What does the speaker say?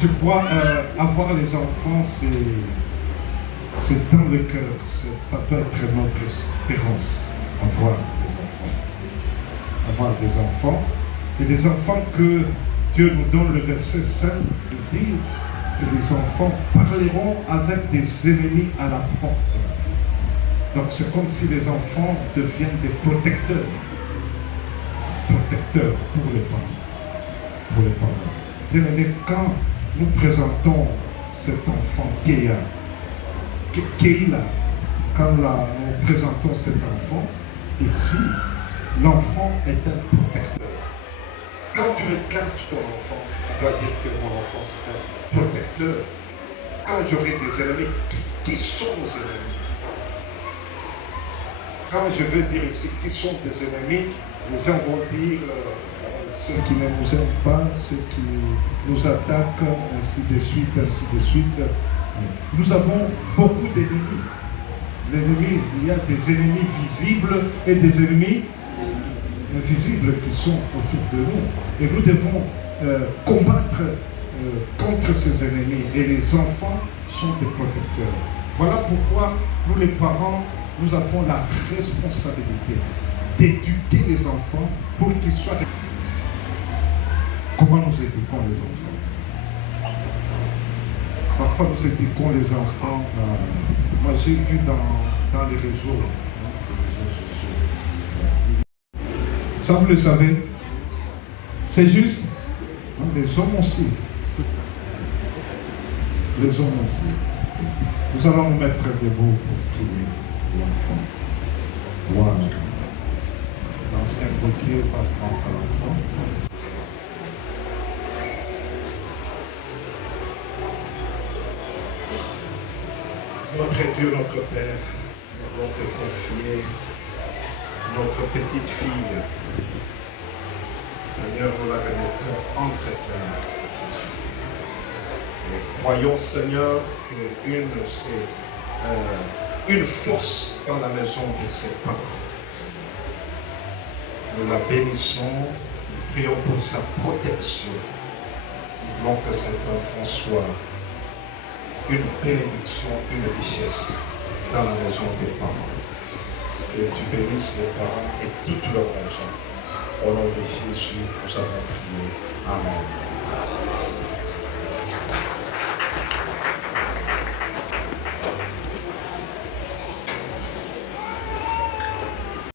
Je crois avoir les enfants, c'est dans le cœur. Ça doit être notre espérance, avoir des enfants. Avoir des enfants. Et des enfants que Dieu nous donne le verset 5, il dit que les enfants parleront avec des ennemis à la porte. Donc c'est comme si les enfants deviennent des protecteurs. Protecteurs pour les parents. Pour les parents. Bien-aimés, quand nous présentons cet enfant Keila, quand nous présentons cet enfant, ici, l'enfant est un protecteur. Quand tu regardes ton enfant, tu dois dire que mon enfant c'est un protecteur. Quand j'aurai des ennemis, qui sont nos ennemis? Quand je veux dire ici qui sont des ennemis, les gens vont dire ceux qui ne nous aiment pas, ceux qui nous attaquent, ainsi de suite, ainsi de suite. Nous avons beaucoup d'ennemis. L'ennemi, il y a des ennemis visibles et des ennemis invisibles qui sont autour de nous. Et nous devons combattre contre ces ennemis. Et les enfants sont des protecteurs. Voilà pourquoi nous les parents, nous avons la responsabilité d'éduquer les enfants pour qu'ils soient... Comment nous éduquons les enfants? Parfois nous éduquons les enfants. Moi j'ai vu dans les réseaux sociaux. Ça vous le savez, c'est juste. Les hommes aussi. Les hommes aussi. Nous allons nous mettre debout pour prier l'enfant. Voilà. L'ancien bouquet par contre l'enfant. Notre Dieu, notre Père, nous voulons te confier notre petite fille. Seigneur, nous la remettons entre tes mains, Jésus. Et croyons, Seigneur, qu'une c'est une force dans la maison de ses parents. Nous la bénissons, nous prions pour sa protection. Nous voulons que cet enfant soit une bénédiction, une richesse dans la maison des parents. Que tu bénisses les parents et toute leur maison. Au nom de Jésus, nous avons prié. Amen.